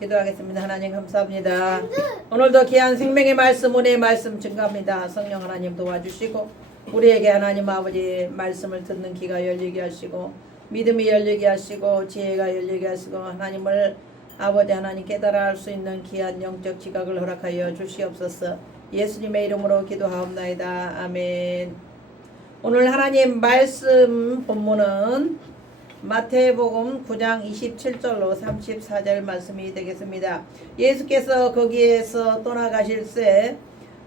기도하겠습니다. 하나님 감사합니다. 오늘도 귀한 생명의 말씀, 은혜의 말씀 증가합니다. 성령 하나님 도와주시고 우리에게 하나님 아버지 말씀을 듣는 귀가 열리게 하시고 믿음이 열리게 하시고 지혜가 열리게 하시고 하나님을 아버지 하나님 깨달아 알 수 있는 귀한 영적 지각을 허락하여 주시옵소서. 예수님의 이름으로 기도하옵나이다. 아멘. 오늘 하나님 말씀 본문은 마태복음 9장 27절로 34절 말씀이 되겠습니다. 예수께서 거기에서 떠나가실새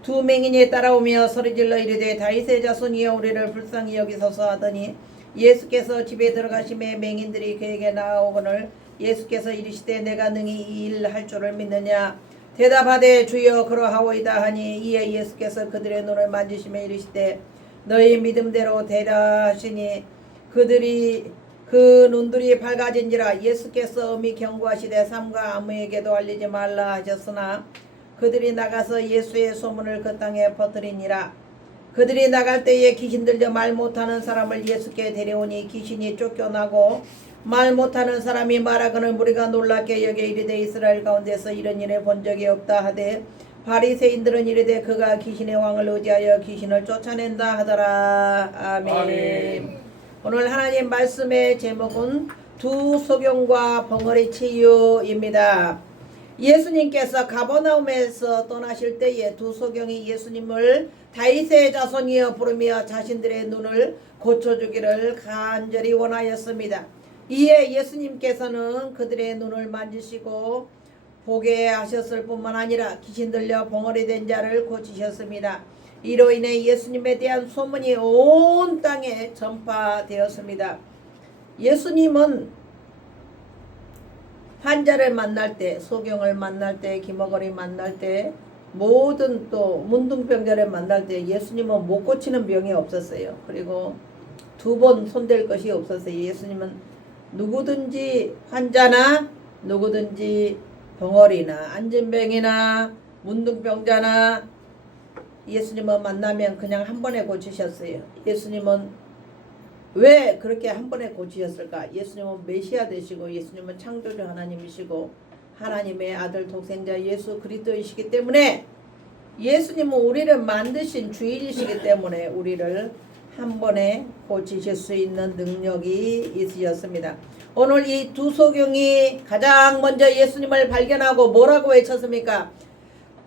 두 맹인이 따라오며 소리질러 이르되 다윗의 자손이여 우리를 불쌍히 여기소서 하더니 예수께서 집에 들어가심에 맹인들이 그에게 나아오거늘 예수께서 이르시되 내가 능히 이 일 할 줄을 믿느냐 대답하되 주여 그러하오이다 하니 이에 예수께서 그들의 눈을 만지시며 이르시되 너희 믿음대로 되라 하시니 그 눈들이 밝아진지라. 예수께서 엄히 경고하시되 삼가 아무에게도 알리지 말라 하셨으나 그들이 나가서 예수의 소문을 그 땅에 퍼뜨리니라. 그들이 나갈 때에 귀신 들려 말 못하는 사람을 예수께 데려오니 귀신이 쫓겨나고 말 못하는 사람이 말하거늘 무리가 놀랍게 여겨 이르되 이스라엘 가운데서 이런 일을 본 적이 없다 하되 바리새인들은 이르되 그가 귀신의 왕을 의지하여 귀신을 쫓아낸다 하더라. 아멘. 아멘. 오늘 하나님 말씀의 제목은 두 소경과 벙어리 치유입니다. 예수님께서 가버나움에서 떠나실 때에 두 소경이 예수님을 다윗의 자손이여 부르며 자신들의 눈을 고쳐주기를 간절히 원하였습니다. 이에 예수님께서는 그들의 눈을 만지시고 보게 하셨을 뿐만 아니라 귀신 들려 벙어리 된 자를 고치셨습니다. 이로 인해 예수님에 대한 소문이 온 땅에 전파되었습니다. 예수님은 환자를 만날 때, 소경을 만날 때, 기머거리 만날 때, 모든 또 문둥병자를 만날 때 예수님은 못 고치는 병이 없었어요. 그리고 두 번 손댈 것이 없었어요. 예수님은 누구든지 환자나 누구든지 벙어리나 안진병이나 문둥병자나 예수님은 만나면 그냥 한 번에 고치셨어요. 예수님은 왜 그렇게 한 번에 고치셨을까? 예수님은 메시아 되시고 예수님은 창조주 하나님이시고 하나님의 아들 독생자 예수 그리스도이시기 때문에 예수님은 우리를 만드신 주인이시기 때문에 우리를 한 번에 고치실 수 있는 능력이 있으셨습니다. 오늘 이 두 소경이 가장 먼저 예수님을 발견하고 뭐라고 외쳤습니까?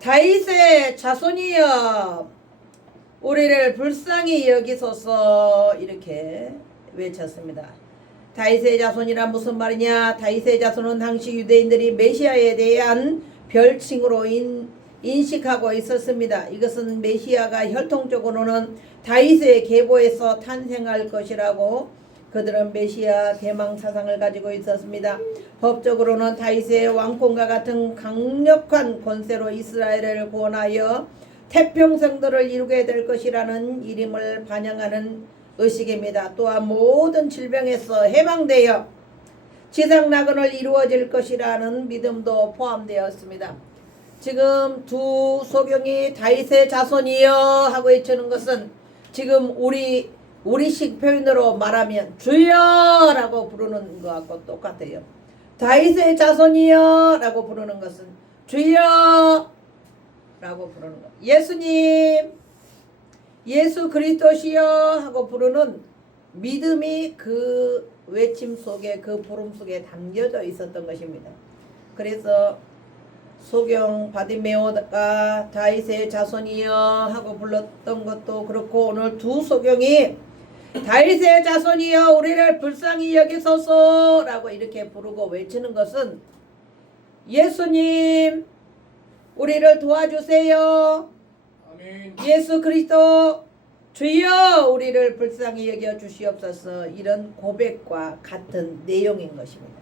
다윗의 자손이여 우리를 불쌍히 여기소서 이렇게 외쳤습니다. 다윗의 자손이란 무슨 말이냐? 다윗의 자손은 당시 유대인들이 메시아에 대한 별칭으로 인식하고 있었습니다. 이것은 메시아가 혈통적으로는 다윗의 계보에서 탄생할 것이라고 그들은 메시아 대망 사상을 가지고 있었습니다. 법적으로는 다윗의 왕권과 같은 강력한 권세로 이스라엘을 구원하여 태평성도를 이루게 될 것이라는 이름을 반영하는 의식입니다. 또한 모든 질병에서 해방되어 지상낙원을 이루어질 것이라는 믿음도 포함되었습니다. 지금 두 소경이 다윗의 자손이여 하고 외치는 것은 지금 우리식 표현으로 말하면 주여 라고 부르는 것과 똑같아요. 다윗의 자손이여 라고 부르는 것은 주여 라고 부르는 것. 예수님 예수 그리스도시여 하고 부르는 믿음이 그 외침 속에 그 부름 속에 담겨져 있었던 것입니다. 그래서 소경 바디메오가 다윗의 자손이여 하고 불렀던 것도 그렇고 오늘 두 소경이 다윗의 자손이여 우리를 불쌍히 여기소서 라고 이렇게 부르고 외치는 것은 예수님 우리를 도와주세요. 아멘. 예수 그리스도 주여 우리를 불쌍히 여겨 주시옵소서 이런 고백과 같은 내용인 것입니다.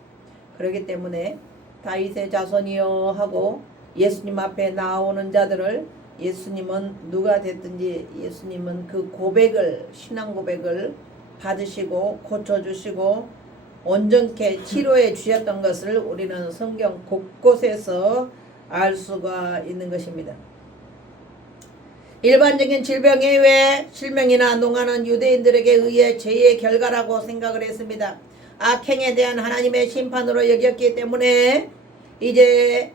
그렇기 때문에 다윗의 자손이여 하고 예수님 앞에 나오는 자들을 예수님은 누가 됐든지 예수님은 그 고백을 신앙 고백을 받으시고 고쳐주시고 온전케 치료해 주셨던 것을 우리는 성경 곳곳에서 알 수가 있는 것입니다. 일반적인 질병에 의해 실명이나 농하는 유대인들에게 의해 죄의 결과라고 생각을 했습니다. 악행에 대한 하나님의 심판으로 여겼기 때문에 이제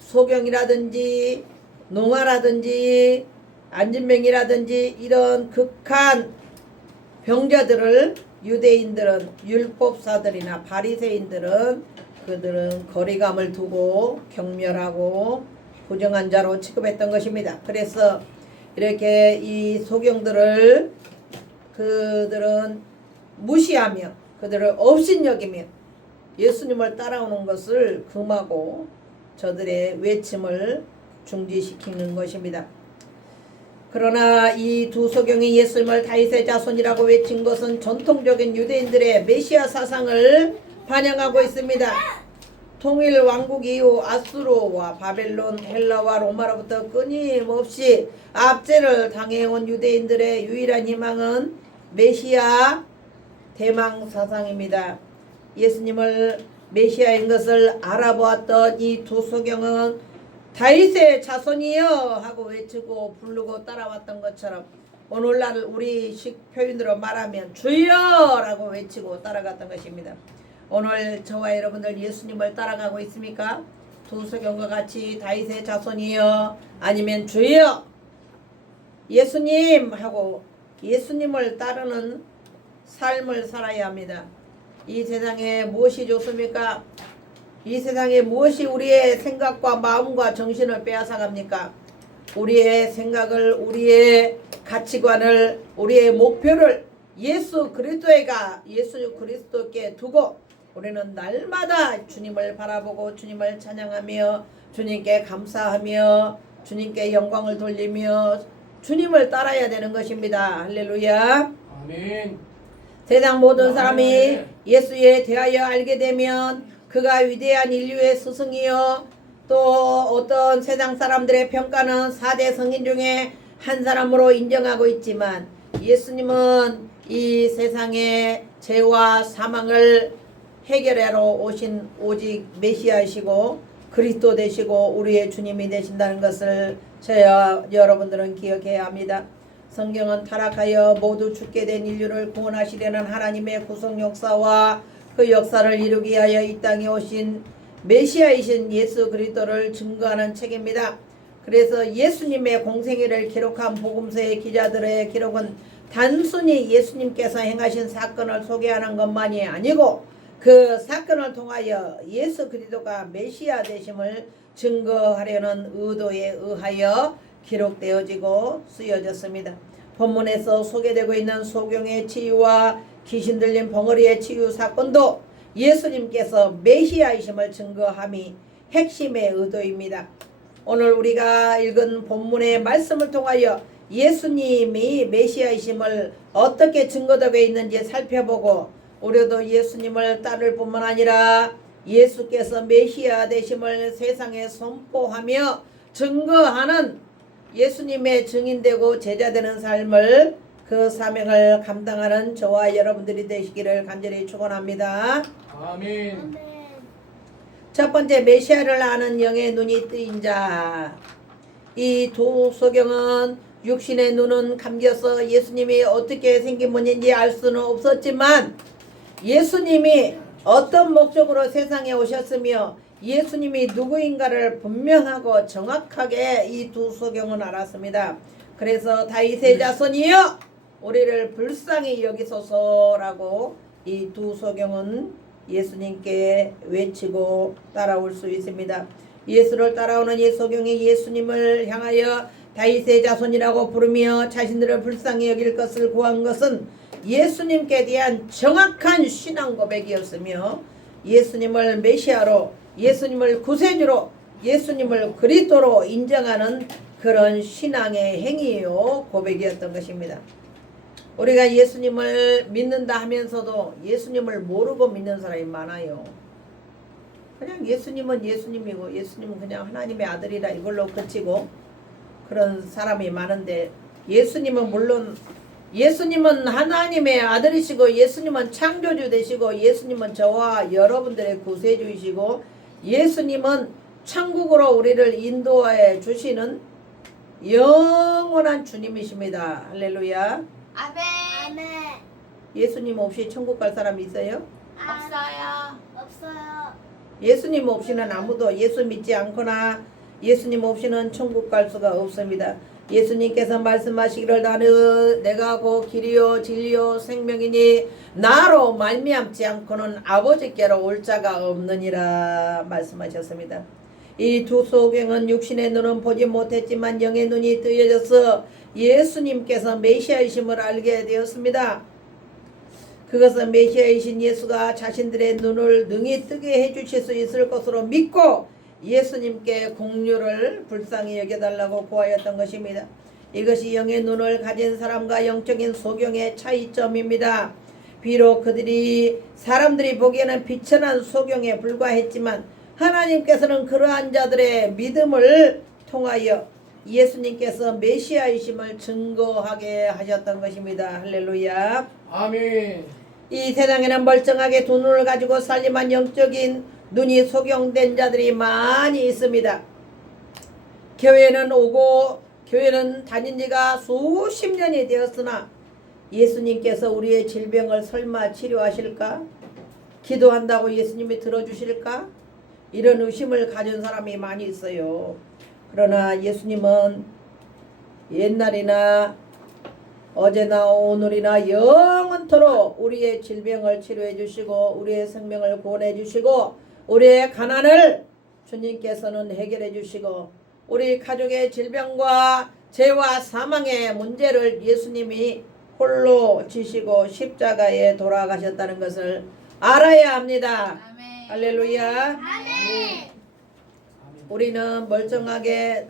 소경이라든지 농아라든지 안진병이라든지 이런 극한 병자들을 유대인들은 율법사들이나 바리새인들은 그들은 거리감을 두고 경멸하고 부정한 자로 취급했던 것입니다. 그래서 이렇게 이 소경들을 그들은 무시하며 그들을 업신여기며 예수님을 따라오는 것을 금하고 저들의 외침을 중지시키는 것입니다. 그러나 이 두 소경이 예수님을 다윗의 자손이라고 외친 것은 전통적인 유대인들의 메시아 사상을 반영하고 있습니다. 통일 왕국 이후 아수르와 바벨론, 헬라와 로마로부터 끊임없이 압제를 당해온 유대인들의 유일한 희망은 메시아 대망 사상입니다. 예수님을 메시아인 것을 알아보았던 이 두 소경은 다윗의 자손이여 하고 외치고 부르고 따라왔던 것처럼 오늘날 우리식 표현으로 말하면 주여라고 외치고 따라갔던 것입니다. 오늘 저와 여러분들 예수님을 따라가고 있습니까? 두 소경과 같이 다윗의 자손이여 아니면 주여 예수님 하고 예수님을 따르는 삶을 살아야 합니다. 이 세상에 무엇이 좋습니까? 이 세상에 무엇이 우리의 생각과 마음과 정신을 빼앗아갑니까? 우리의 생각을, 우리의 가치관을, 우리의 목표를 예수 그리스도께 두고 우리는 날마다 주님을 바라보고 주님을 찬양하며 주님께 감사하며 주님께 영광을 돌리며 주님을 따라야 되는 것입니다. 할렐루야. 아멘. 세상 모든 사람이 예수에 대하여 알게 되면 그가 위대한 인류의 스승이요 또 어떤 세상 사람들의 평가는 4대 성인 중에 한 사람으로 인정하고 있지만 예수님은 이 세상의 죄와 사망을 해결하러 오신 오직 메시아이시고 그리스도 되시고 우리의 주님이 되신다는 것을 저와 여러분들은 기억해야 합니다. 성경은 타락하여 모두 죽게 된 인류를 구원하시려는 하나님의 구속 역사와 그 역사를 이루기 위하여 이 땅에 오신 메시아이신 예수 그리스도를 증거하는 책입니다. 그래서 예수님의 공생애를 기록한 복음서의 기자들의 기록은 단순히 예수님께서 행하신 사건을 소개하는 것만이 아니고 그 사건을 통하여 예수 그리스도가 메시아 되심을 증거하려는 의도에 의하여 기록되어지고 쓰여졌습니다. 본문에서 소개되고 있는 소경의 치유와 귀신 들린 벙어리의 치유 사건도 예수님께서 메시아이심을 증거함이 핵심의 의도입니다. 오늘 우리가 읽은 본문의 말씀을 통하여 예수님이 메시아이심을 어떻게 증거되고 있는지 살펴보고 우리도 예수님을 따를 뿐만 아니라 예수께서 메시아 되심을 세상에 선포하며 증거하는 예수님의 증인되고 제자되는 삶을 그 사명을 감당하는 저와 여러분들이 되시기를 간절히 축원합니다. 아멘. 첫 번째 메시아를 아는 영의 눈이 뜨인 자. 이 두 소경은 육신의 눈은 감겨서 예수님이 어떻게 생긴 분인지 알 수는 없었지만 예수님이 어떤 목적으로 세상에 오셨으며 예수님이 누구인가를 분명하고 정확하게 이 두 소경은 알았습니다. 그래서 다윗의 자손이여 우리를 불쌍히 여기소서라고 이 두 소경은 예수님께 외치고 따라올 수 있습니다. 예수를 따라오는 이 소경이 예수님을 향하여 다윗의 자손이라고 부르며 자신들을 불쌍히 여길 것을 구한 것은 예수님께 대한 정확한 신앙 고백이었으며 예수님을 메시아로 예수님을 구세주로 예수님을 그리스도로 인정하는 그런 신앙의 행위요 고백이었던 것입니다. 우리가 예수님을 믿는다 하면서도 예수님을 모르고 믿는 사람이 많아요. 그냥 예수님은 예수님이고 예수님은 그냥 하나님의 아들이라 이걸로 그치고 그런 사람이 많은데 예수님은 물론 예수님은 하나님의 아들이시고 예수님은 창조주 되시고 예수님은 저와 여러분들의 구세주이시고 예수님은 천국으로 우리를 인도해 주시는 영원한 주님이십니다. 할렐루야. 아멘. 예수님 없이 천국 갈 사람이 있어요? 없어요. 없어요. 예수님 없이는 아무도 예수 믿지 않거나 예수님 없이는 천국 갈 수가 없습니다. 예수님께서 말씀하시기를 내가 곧 길이요 진리요 생명이니 나로 말미암지 않고는 아버지께로 올 자가 없느니라 말씀하셨습니다. 이 두 소경은 육신의 눈은 보지 못했지만 영의 눈이 뜨여져서 예수님께서 메시아이심을 알게 되었습니다. 그것은 메시아이신 예수가 자신들의 눈을 능히 뜨게 해주실 수 있을 것으로 믿고 예수님께 공유를 불쌍히 여겨달라고 구하였던 것입니다. 이것이 영의 눈을 가진 사람과 영적인 소경의 차이점입니다. 비록 그들이 사람들이 보기에는 비천한 소경에 불과했지만 하나님께서는 그러한 자들의 믿음을 통하여 예수님께서 메시아이심을 증거하게 하셨던 것입니다. 할렐루야. 아멘. 이 세상에는 멀쩡하게 두 눈을 가지고 살림한 영적인 눈이 소경된 자들이 많이 있습니다. 교회는 다닌 지가 수십 년이 되었으나 예수님께서 우리의 질병을 설마 치료하실까? 기도한다고 예수님이 들어주실까? 이런 의심을 가진 사람이 많이 있어요. 그러나 예수님은 옛날이나 어제나 오늘이나 영원토록 우리의 질병을 치료해 주시고 우리의 생명을 구원해 주시고 우리의 가난을 주님께서는 해결해 주시고 우리 가족의 질병과 죄와 사망의 문제를 예수님이 홀로 지시고 십자가에 돌아가셨다는 것을 알아야 합니다. 아멘. 할렐루야. 아멘. 우리는 멀쩡하게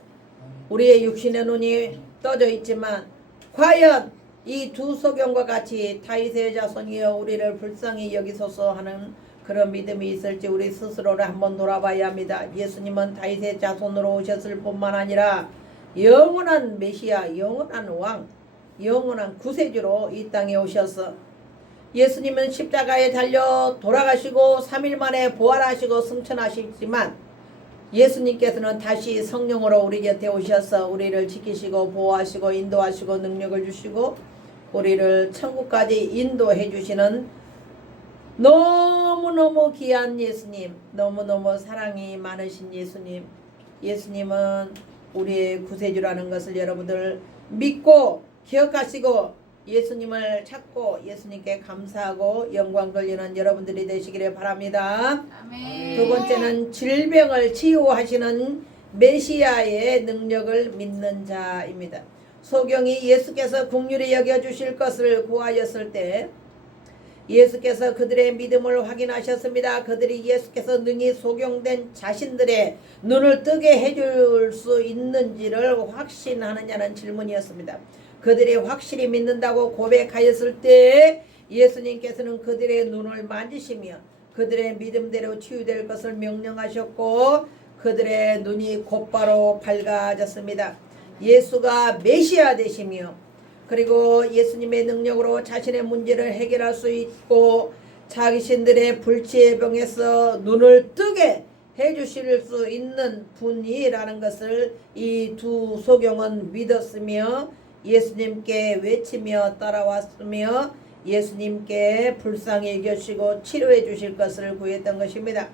우리의 육신의 눈이 떠져 있지만 과연 이 두 소경과 같이 다윗의 자손이여 우리를 불쌍히 여기소서 하는 그런 믿음이 있을지 우리 스스로를 한번 돌아봐야 합니다. 예수님은 다윗의 자손으로 오셨을 뿐만 아니라 영원한 메시아, 영원한 왕, 영원한 구세주로 이 땅에 오셔서 예수님은 십자가에 달려 돌아가시고 3일 만에 부활하시고 승천하시지만 예수님께서는 다시 성령으로 우리 곁에 오셔서 우리를 지키시고 보호하시고 인도하시고 능력을 주시고 우리를 천국까지 인도해 주시는 너무너무 귀한 예수님, 너무너무 사랑이 많으신 예수님, 예수님은 우리의 구세주라는 것을 여러분들 믿고 기억하시고 예수님을 찾고 예수님께 감사하고 영광 돌리는 여러분들이 되시기를 바랍니다. 아멘. 두 번째는 질병을 치유하시는 메시아의 능력을 믿는 자입니다. 소경이 예수께서 긍휼히 여겨주실 것을 구하였을 때 예수께서 그들의 믿음을 확인하셨습니다. 그들이 예수께서 능히 소경된 자신들의 눈을 뜨게 해줄 수 있는지를 확신하느냐는 질문이었습니다. 그들이 확실히 믿는다고 고백하였을 때 예수님께서는 그들의 눈을 만지시며 그들의 믿음대로 치유될 것을 명령하셨고 그들의 눈이 곧바로 밝아졌습니다. 예수가 메시아 되시며 그리고 예수님의 능력으로 자신의 문제를 해결할 수 있고 자신들의 불치의 병에서 눈을 뜨게 해주실 수 있는 분이라는 것을 이 두 소경은 믿었으며 예수님께 외치며 따라왔으며 예수님께 불쌍히 여기시고 치료해 주실 것을 구했던 것입니다.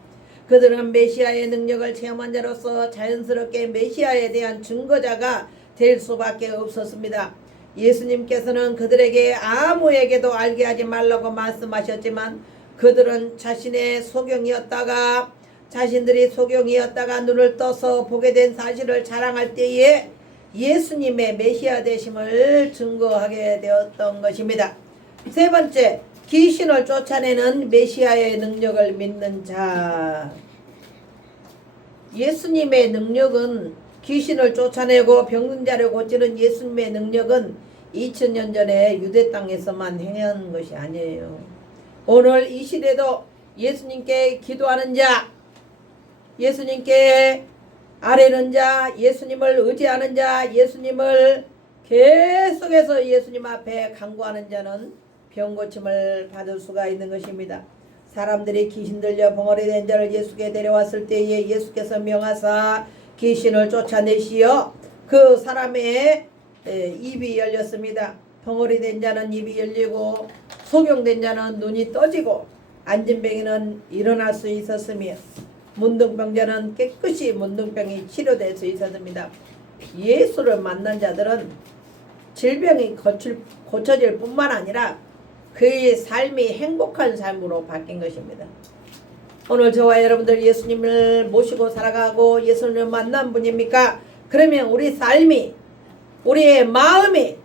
그들은 메시아의 능력을 체험한 자로서 자연스럽게 메시아에 대한 증거자가 될 수밖에 없었습니다. 예수님께서는 그들에게 아무에게도 알게 하지 말라고 말씀하셨지만 그들은 자신들이 소경이었다가 눈을 떠서 보게 된 사실을 자랑할 때에 예수님의 메시아 되심을 증거하게 되었던 것입니다. 세 번째, 귀신을 쫓아내는 메시아의 능력을 믿는 자. 예수님의 능력은 귀신을 쫓아내고 병든 자를 고치는 예수님의 능력은 2000년 전에 유대 땅에서만 행한 것이 아니에요. 오늘 이 시대도 예수님께 기도하는 자, 예수님께 아뢰는 자, 예수님을 의지하는 자, 예수님을 계속해서 예수님 앞에 간구하는 자는 병고침을 받을 수가 있는 것입니다. 사람들이 귀신 들려 벙어리 된 자를 예수께 데려왔을 때에 예수께서 명하사 귀신을 쫓아내시어 그 사람의 입이 열렸습니다. 벙어리 된 자는 입이 열리고 소경된 자는 눈이 떠지고 앉은 병인은 일어날 수 있었으며 문둥병자는 깨끗이 문둥병이 치료될 수 있었습니다. 예수를 만난 자들은 질병이 고쳐질 뿐만 아니라 그의 삶이 행복한 삶으로 바뀐 것입니다. 오늘 저와 여러분들 예수님을 모시고 살아가고 예수님을 만난 분입니까? 그러면 우리 삶이, 우리의 마음이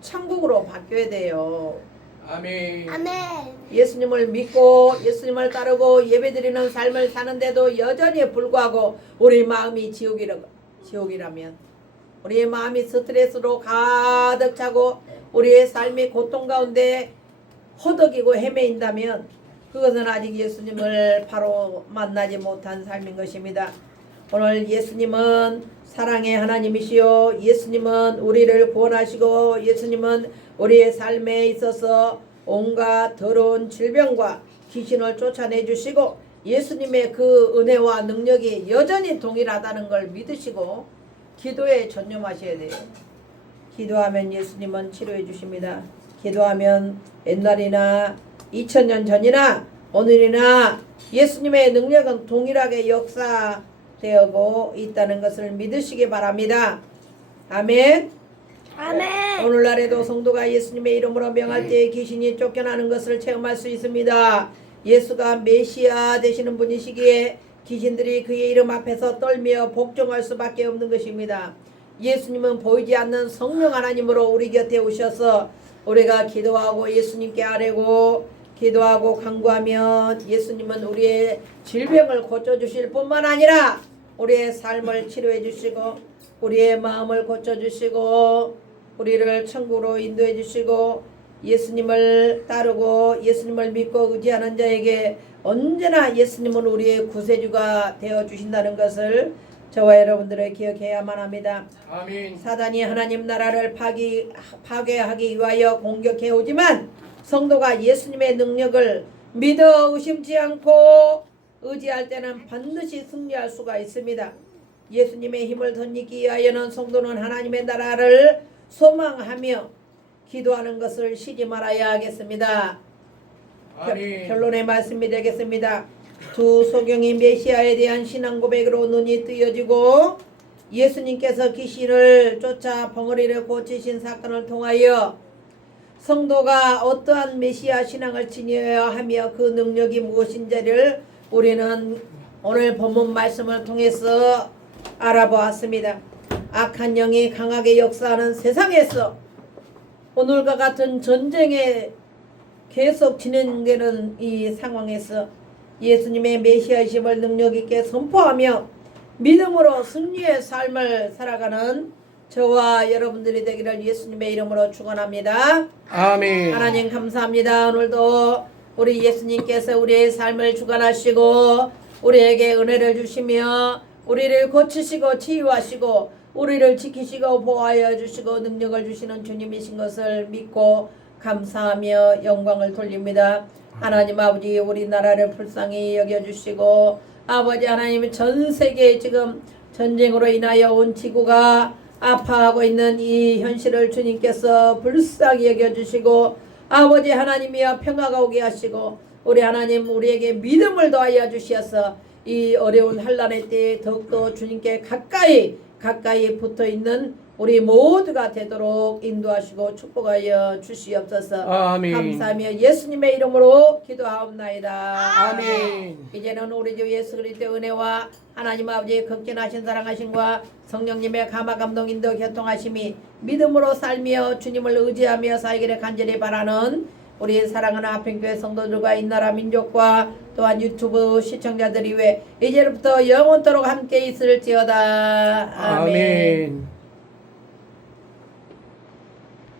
천국으로 바뀌어야 돼요. 아멘. 아멘. 예수님을 믿고 예수님을 따르고 예배드리는 삶을 사는데도 여전히 불구하고 우리 마음이 지옥이라면, 우리의 마음이 스트레스로 가득 차고 우리의 삶이 고통 가운데 허덕이고 헤매인다면 그것은 아직 예수님을 바로 만나지 못한 삶인 것입니다. 오늘 예수님은 사랑의 하나님이시요, 예수님은 우리를 구원하시고 예수님은 우리의 삶에 있어서 온갖 더러운 질병과 귀신을 쫓아내 주시고 예수님의 그 은혜와 능력이 여전히 동일하다는 걸 믿으시고 기도에 전념하셔야 돼요. 기도하면 예수님은 치료해 주십니다. 기도하면 옛날이나 2000년 전이나 오늘이나 예수님의 능력은 동일하게 역사되고 있다는 것을 믿으시기 바랍니다. 아멘. 아멘. 오늘날에도 성도가 예수님의 이름으로 명할 때 귀신이 쫓겨나는 것을 체험할 수 있습니다. 예수가 메시아 되시는 분이시기에 귀신들이 그의 이름 앞에서 떨며 복종할 수밖에 없는 것입니다. 예수님은 보이지 않는 성령 하나님으로 우리 곁에 오셔서 우리가 기도하고 예수님께 아뢰고 기도하고 간구하면 예수님은 우리의 질병을 고쳐주실 뿐만 아니라 우리의 삶을 치료해 주시고 우리의 마음을 고쳐주시고 우리를 천국으로 인도해 주시고 예수님을 따르고 예수님을 믿고 의지하는 자에게 언제나 예수님은 우리의 구세주가 되어 주신다는 것을 저와 여러분들을 기억해야만 합니다. 아멘. 사단이 하나님 나라를 파괴하기 위하여 공격해 오지만 성도가 예수님의 능력을 믿어 의심치 않고 의지할 때는 반드시 승리할 수가 있습니다. 예수님의 힘을 덧입기 위하여는 성도는 하나님의 나라를 소망하며 기도하는 것을 쉬지 말아야 하겠습니다. 아멘. 결론의 말씀이 되겠습니다. 두 소경이 메시아에 대한 신앙 고백으로 눈이 뜨여지고 예수님께서 귀신을 쫓아 벙어리를 고치신 사건을 통하여 성도가 어떠한 메시아 신앙을 지녀야 하며 그 능력이 무엇인지를 우리는 오늘 본문 말씀을 통해서 알아보았습니다. 악한 영이 강하게 역사하는 세상에서 오늘과 같은 전쟁에 계속 진행되는 이 상황에서 예수님의 메시아이심을 능력있게 선포하며 믿음으로 승리의 삶을 살아가는 저와 여러분들이 되기를 예수님의 이름으로 축원합니다. 아멘. 하나님 감사합니다. 오늘도 우리 예수님께서 우리의 삶을 주관하시고 우리에게 은혜를 주시며 우리를 고치시고 치유하시고 우리를 지키시고 보호하여 주시고 능력을 주시는 주님이신 것을 믿고 감사하며 영광을 돌립니다. 하나님 아버지 우리나라를 불쌍히 여겨주시고 아버지 하나님 전 세계에 지금 전쟁으로 인하여 온 지구가 아파하고 있는 이 현실을 주님께서 불쌍히 여겨주시고 아버지 하나님이여 평화가 오게 하시고 우리 하나님 우리에게 믿음을 더하여 주시어서 이 어려운 환난의 때에 더욱더 주님께 가까이 붙어있는 우리 모두가 되도록 인도하시고 축복하여 주시옵소서. 아멘. 감사하며 예수님의 이름으로 기도하옵나이다. 아멘. 이제는 우리 주 예수 그리스도의 은혜와 하나님 아버지의 극진하신 사랑하심과 성령님의 감화 감동 인도 교통하심이 믿음으로 살며 주님을 의지하며 살기를 간절히 바라는 우리 사랑하는 아평교회 성도들과 인나라 민족과 또한 유튜브 시청자들이 왜 이제부터 영원토록 함께 있을지어다. 아멘. 아멘.